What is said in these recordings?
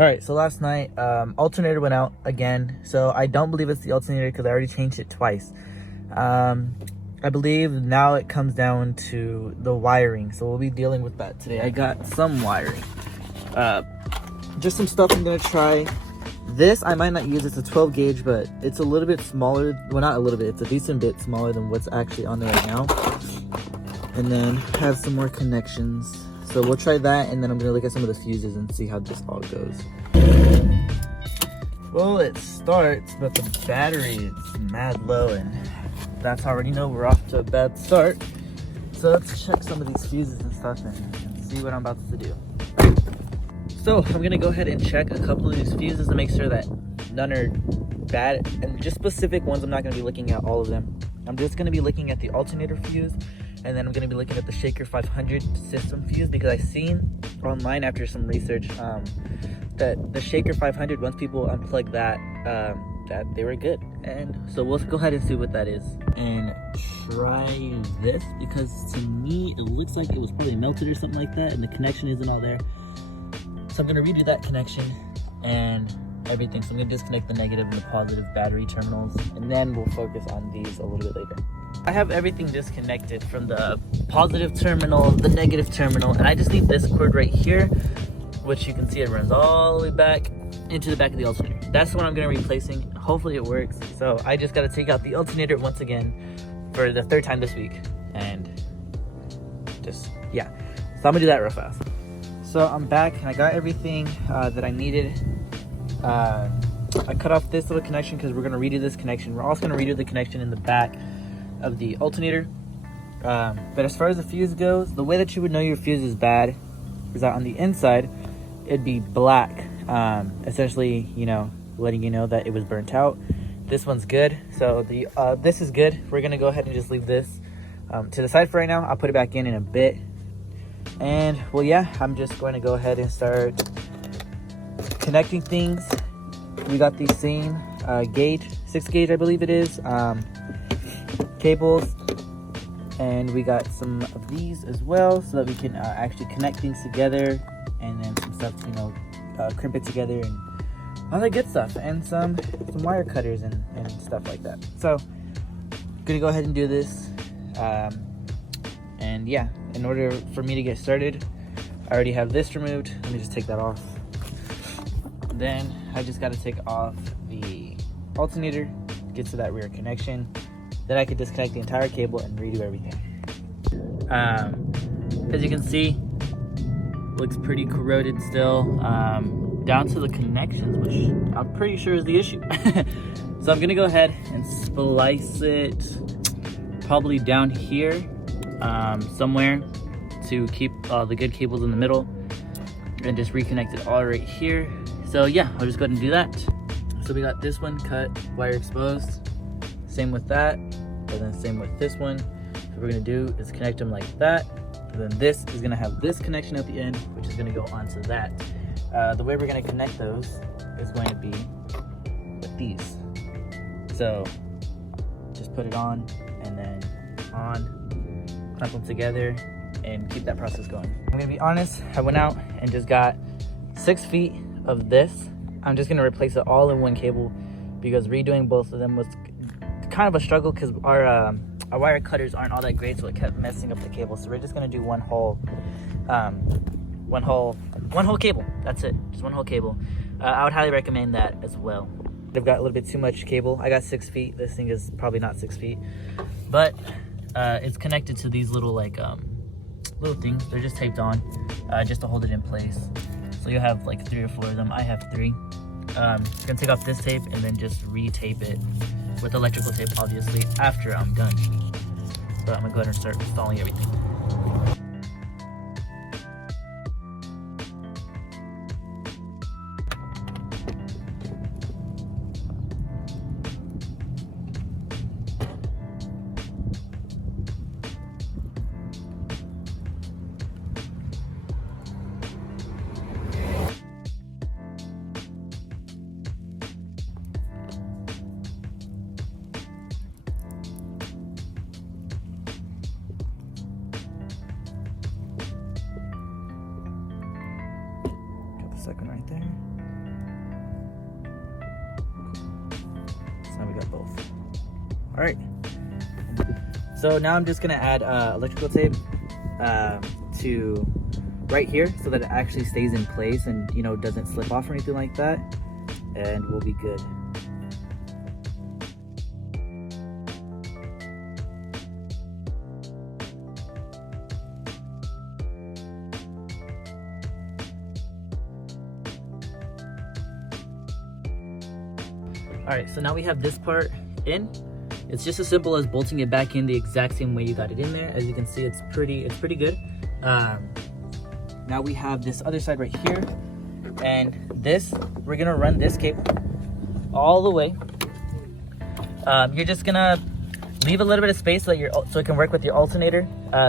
Alright, so last night, alternator went out again. So I don't believe it's the alternator because I already changed it twice. I believe now it comes down to the wiring. So we'll be dealing with that today. I got some wiring. Just some stuff I'm going to try. This I might not use. It's a 12 gauge, but it's a little bit smaller. Well, not a little bit. It's a decent bit smaller than what's actually on there right now. And then have some more connections. So we'll try that, and then I'm gonna look at some of the fuses and see how this all goes. Well, it starts, but the battery is mad low, and that's how I already know we're off to a bad start. So let's check some of these fuses and stuff and see what I'm about to do. So I'm gonna go ahead and check a couple of these fuses to make sure that none are bad, and just specific ones. I'm not gonna be looking at all of them. I'm just gonna be looking at the alternator fuse, and then I'm going to be looking at the Shaker 500 system fuse, because I've seen online after some research that the Shaker 500, once people unplug that, that they were good. And so we'll go ahead and see what that is and try this, because to me it looks like it was probably melted or something like that, and the connection isn't all there. So I'm going to redo that connection and everything. So I'm going to disconnect the negative and the positive battery terminals, and then we'll focus on these a little bit later. I have everything disconnected from the positive terminal, the negative terminal, and I just need this cord right here, which you can see it runs all the way back into the back of the alternator. That's what I'm going to be replacing. Hopefully it works. So I just got to take out the alternator once again for the third time this week, and just, yeah. So I'm going to do that real fast. So I'm back, and I got everything that I needed. I cut off this little connection because we're going to redo this connection. We're also going to redo the connection in the back of the alternator. But as far as the fuse goes, the way that you would know your fuse is bad is that on the inside it'd be black, essentially, you know, letting you know that it was burnt out. This one's good, so the this is good. We're gonna go ahead and just leave this to the side for right now. I'll put it back in a bit, and well, yeah, I'm just going to go ahead and start connecting things. We got the same gauge, 6 gauge I believe it is, cables, and we got some of these as well, so that we can actually connect things together, and then some stuff, you know, crimp it together and all that good stuff, and some wire cutters and stuff like that. So I'm gonna go ahead and do this, and yeah, in order for me to get started, I already have this removed. Let me just take that off. Then I just got to take off the alternator, get to that rear connection. Then I could disconnect the entire cable and redo everything. As you can see, looks pretty corroded still, down to the connections, which I'm pretty sure is the issue. So I'm gonna go ahead and splice it probably down here, somewhere, to keep the good cables in the middle, and just reconnect it all right here. So yeah, I'll just go ahead and do that. So we got this one cut, wire exposed. Same with that, and then same with this one. So what we're gonna do is connect them like that, and then this is gonna have this connection at the end, which is gonna go onto that. The way we're gonna connect those is going to be with these. So just put it on, and then on, clamp them together, and keep that process going. I'm gonna be honest, I went out and just got 6 feet of this. I'm just gonna replace it all in one cable, because redoing both of them was kind of a struggle, because our wire cutters aren't all that great, so it kept messing up the cable. So we're just gonna do one whole cable. That's it, just one whole cable. I would highly recommend that as well. They've got a little bit too much cable. I got 6 feet. This thing is probably not 6 feet, but it's connected to these little little things. They're just taped on just to hold it in place. So you'll have like 3 or 4 of them. I have 3. I'm gonna take off this tape and then just re-tape it with electrical tape, obviously, after I'm done. But I'm gonna go ahead and start installing everything. Second right there. got both. All right. So now I'm just gonna add electrical tape to right here so that it actually stays in place and, you know, doesn't slip off or anything like that, and we'll be good. All right, so now we have this part in. It's just as simple as bolting it back in the exact same way you got it in there. As you can see, it's pretty good. Now we have this other side right here, and this, we're gonna run this cable all the way. You're just gonna leave a little bit of space so that so it can work with your alternator,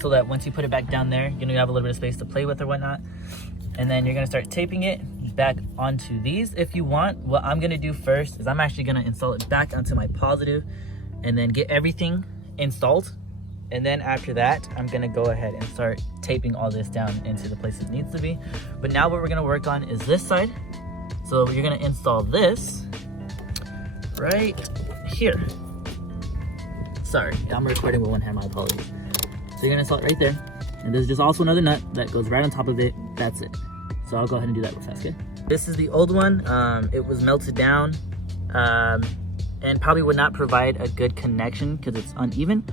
so that once you put it back down there, you know, you have a little bit of space to play with or whatnot. And then you're gonna start taping it back onto these if you want. What I'm gonna do first is I'm actually gonna install it back onto my positive and then get everything installed. And then after that, I'm gonna go ahead and start taping all this down into the places it needs to be. But now what we're gonna work on is this side. So you're gonna install this right here. Sorry, I'm recording with one hand, my apologies. So you're gonna install it right there. And there's just also another nut that goes right on top of it. That's it. So I'll go ahead and do that real fast, okay? This is the old one. It was melted down and probably would not provide a good connection because it's uneven.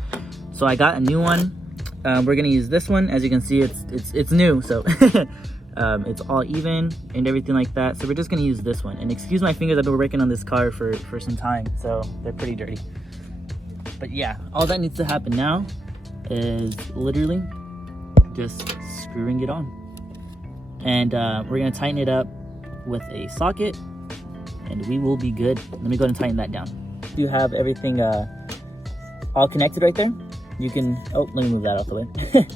So I got a new one. We're gonna use this one. As you can see, it's new, so it's all even and everything like that. So we're just gonna use this one. And excuse my fingers, I've been working on this car for some time, so they're pretty dirty. But yeah, all that needs to happen now is literally just screwing it on. And we're gonna tighten it up with a socket and we will be good. Let me go ahead and tighten that down. You have everything all connected right there. You can, oh, let me move that out the way.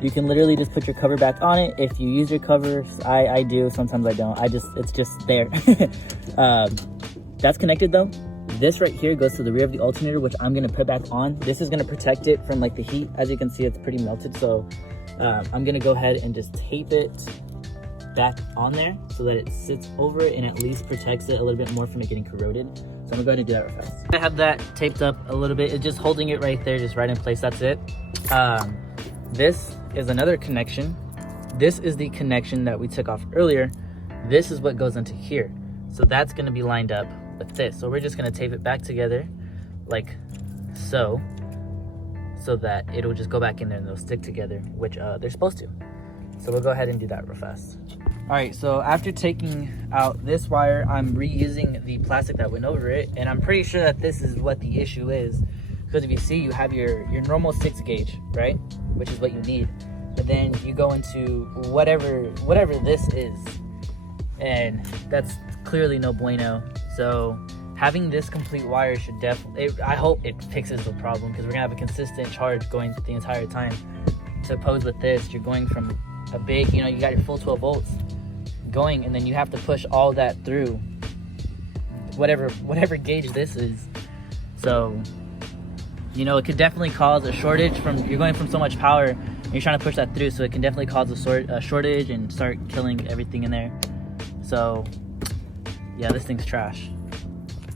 You can literally just put your cover back on it. If you use your covers, I do, sometimes I don't. It's just there. That's connected though. This right here goes to the rear of the alternator, which I'm gonna put back on. This is gonna protect it from like the heat. As you can see, it's pretty melted. So I'm gonna go ahead and just tape it back on there so that it sits over it and at least protects it a little bit more from it getting corroded. So I'm gonna go ahead and do that real fast. I have that taped up a little bit. It's just holding it right there, just right in place. That's it. This is another connection. This is the connection that we took off earlier. This is what goes into here. So that's gonna be lined up with this. So we're just gonna tape it back together like so that it'll just go back in there and they'll stick together, which they're supposed to. So we'll go ahead and do that real fast. All right, so after taking out this wire, I'm reusing the plastic that went over it, and I'm pretty sure that this is what the issue is. Because if you see, you have your normal 6 gauge, right? Which is what you need. But then you go into whatever this is, and that's clearly no bueno. So having this complete wire should definitely, I hope it fixes the problem, because we're gonna have a consistent charge going the entire time. To oppose with this, you're going from a big, you know, you got your full 12 volts going, and then you have to push all that through whatever gauge this is. So, you know, it could definitely cause a shortage from, you're going from so much power and you're trying to push that through, so it can definitely cause a shortage and start killing everything in there. So yeah, this thing's trash.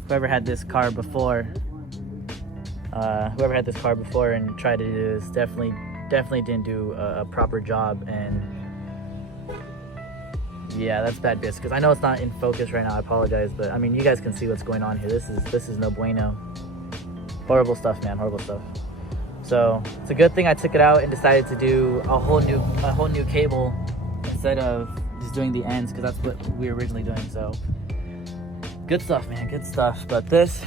Whoever had this car before and tried to do this definitely didn't do a proper job. And yeah, that's bad business, because I know it's not in focus right now, I apologize, but I mean, you guys can see what's going on here. This is no bueno. Horrible stuff, man, horrible stuff. So it's a good thing I took it out and decided to do a whole new cable instead of just doing the ends, because that's what we were originally doing. So good stuff, man, good stuff. But this,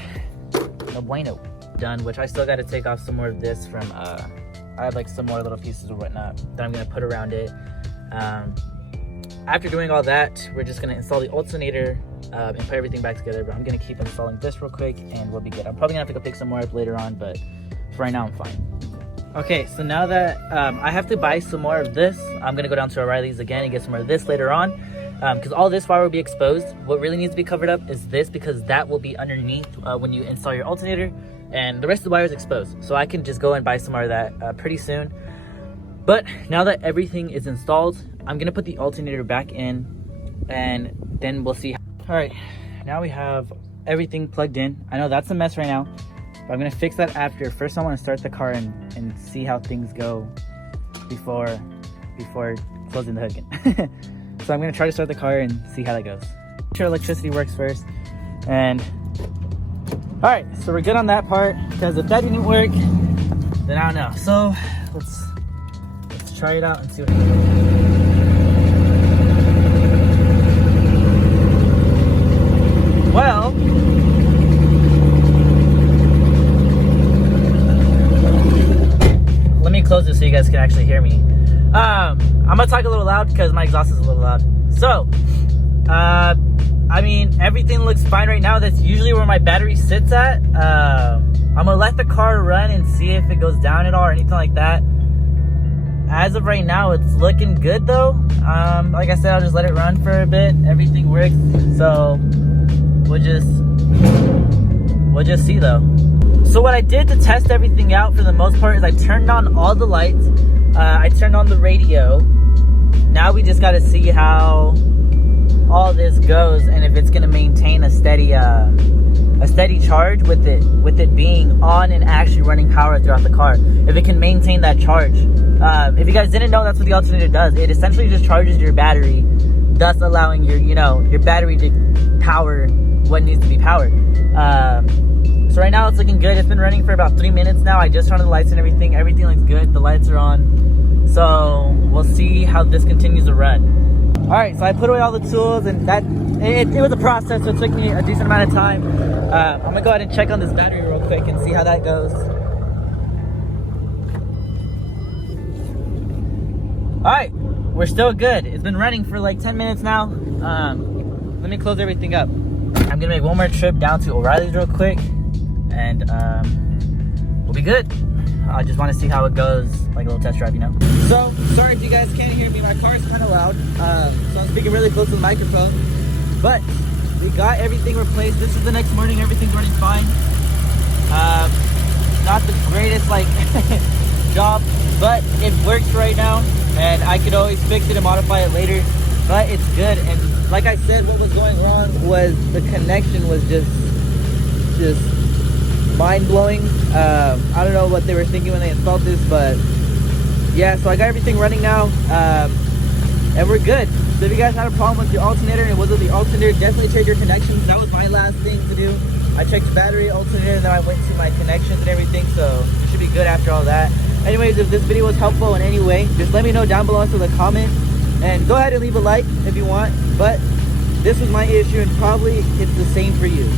no bueno. Done, which I still got to take off some more of this from I have like some more little pieces or whatnot that I'm gonna put around it. After doing all that, we're just gonna install the alternator and put everything back together. But I'm gonna keep installing this real quick and we'll be good. I'm probably gonna have to go pick some more up later on, but for right now I'm fine. Okay, so now that I have to buy some more of this, I'm gonna go down to O'Reilly's again and get some more of this later on, because all this wire will be exposed. What really needs to be covered up is this, because that will be underneath when you install your alternator, and the rest of the wire is exposed. So I can just go and buy some more of that pretty soon. But now that everything is installed, I'm gonna put the alternator back in and then we'll see. All right, now we have everything plugged in. I know that's a mess right now, but I'm gonna fix that after. First I want to start the car and see how things go before closing the hood again. So I'm gonna try to start the car and see how that goes. Make sure electricity works first. And all right, so we're good on that part, because if that didn't work, then I don't know. So let's try it out and see what happens. Well, let me close this so you guys can actually hear me. I'm gonna talk a little loud because my exhaust is a little loud. So, I mean, everything looks fine right now. That's usually where my battery sits at. I'm gonna let the car run and see if it goes down at all or anything like that. As of right now, it's looking good though. Like I said, I'll just let it run for a bit. Everything works, so we'll just see though. So what I did to test everything out for the most part is I turned on all the lights. I turned on the radio. Now we just got to see how all this goes and if it's going to maintain a steady charge with it being on and actually running power throughout the car. If it can maintain that charge. If you guys didn't know, that's what the alternator does. It essentially just charges your battery, thus allowing your battery to power what needs to be powered. So right now it's looking good. It's been running for about 3 minutes now. I just turned on the lights and everything. Everything looks good. The lights are on. So we'll see how this continues to run. All right, so I put away all the tools, and it was a process, so it took me a decent amount of time. I'm gonna go ahead and check on this battery real quick and see how that goes. All right, we're still good. It's been running for like 10 minutes now. Let me close everything up. I'm gonna make one more trip down to O'Reilly's real quick, and we'll be good. I just want to see how it goes, like a little test drive, So, sorry if you guys can't hear me. My car is kind of loud, so I'm speaking really close to the microphone. But we got everything replaced. This is the next morning. Everything's running fine. Not the greatest, job, but it works right now. And I could always fix it and modify it later. But it's good. And like I said, what was going wrong was the connection was just mind-blowing. I don't know what they were thinking when they installed this, but yeah, so I got everything running now, and we're good. So if you guys had a problem with your alternator and it wasn't the alternator, definitely check your connections. That was my last thing to do. I checked the battery, alternator, and then I went to my connections and everything, so it should be good after all that. Anyways, if this video was helpful in any way, just let me know down below into the comment, and go ahead and leave a like if you want. But this was my issue, and probably it's the same for you.